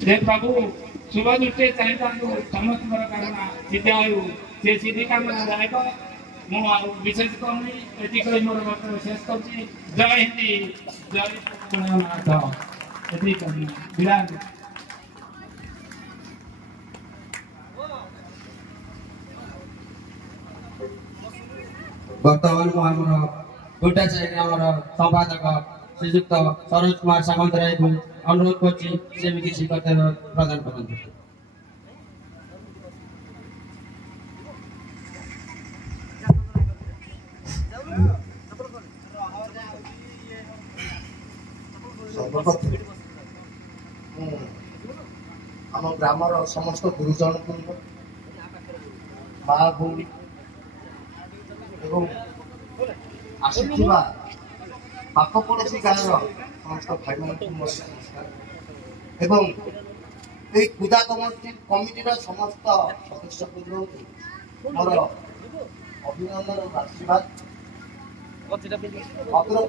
जे प्रभु शुभ दृष्टि चाहिए समस्त कारण सिद्धि आयु से सिद्धि काम जाएगा मु विशेष कहूँ ये मोर वक्तव्य शेष कर जय हिंदी जय नाथ विराट बर्तमान को आम गोटा ग्राम संपादक श्रीजुक्त सरोज कुमार सामंतराय को अनुरोध कर किसी कर्तव्य प्रदान करते आम ग्रामर समस्त गुरुजन को माँ भौणी आसुवा पाख पड़ोशी गाँव समस्त भाई मान नमस्कार एवं पूजा कमिटी समस्त सदस्य मोर अभिनंदन और आशीर्वाद अग्र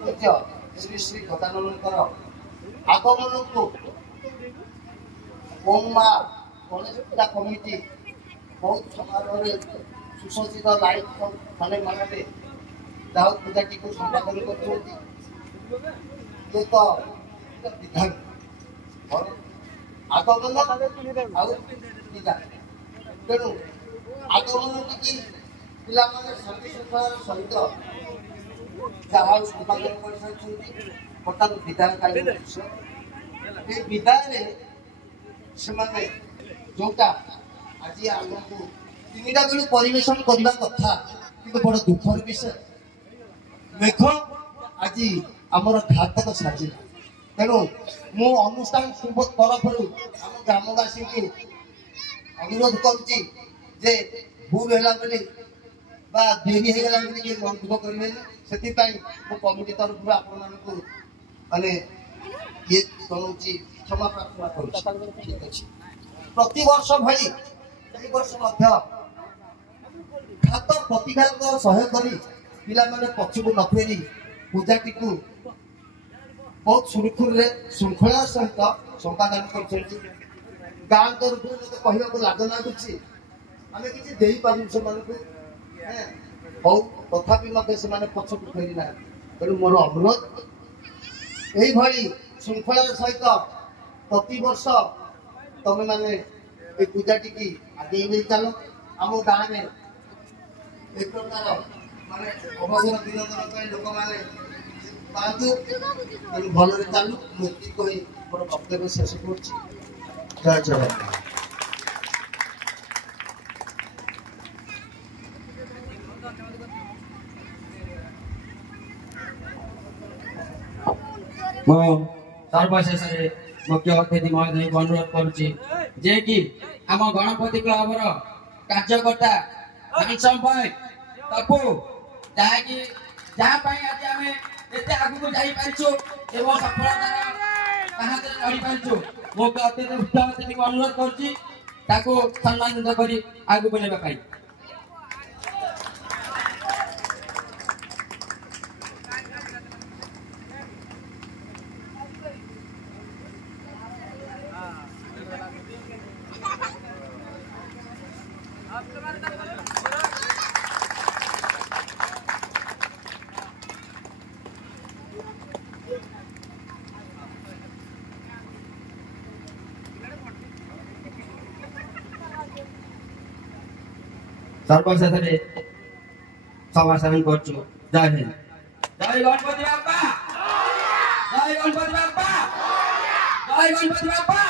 पूज्य श्री श्री गजानन आगमन को ओम माँ गणेश पूजा कमिटी बहुत समारोह सुसज्जित लाइट थाने मानते पूजा टी को संपादन कर विधान आगमन तेणु आगमन टी पिला शांति श्रृंखला सहित जहाँ संपादन कर विदाय विदाय जोटा आज आमको तीनटा बेलू परिवेशन करने कथा कि बड़ दुखर विषय मेघ आज आमर घातक साजिला तेणु मु अनुष्ठान तरफ आम ग्रामवासी को अनुरोध करुच्ची जे भूल है डेरी होगा मन दुख करेंगे से कमिटी तरफ आपण माने ये जनाऊँगी क्षमा प्रार्थना कर प्रति वर्ष भली वर्ष घात प्रतिघात सहयोग कर पिला पक्षक न फेरी पूजाटी को बहुत सुरखुर श्रृंखला सहित संपादन कर गाँव तरफ कहना लाज लगुच आम कि से तथापि पक्षक फेरी ना तेणु मोर अनुरोध यही श्रृंखला सहित प्रति वर्ष तुम मैंने पूजाटी की आगे नहीं चल आम गाँव में एक प्रकार माने अवसर विनोदन लोक मैंने पातु भल चलू मुक्ति कही मोर वक्तव्य शेष कर जय जगन्नाथ। सर्वशेष मुख्य अतिथि महोदय को अनुरोध करुच्ची जे कि आम गणपति क्लब कार्यकर्ता तपु जहाँकि जहाँ आज आम एत आगू जापरिचु एवं सफलतार चढ़ी पारिचु मुख्य अतिथि को अनुरोध करुच्ची सम्मानित कर आगू बढ़ाई सर्वशेष समाधान कर जय हिंद जय गणपति बाप्पा जय गणपति बाप्पा जय गणपति बाप्पा।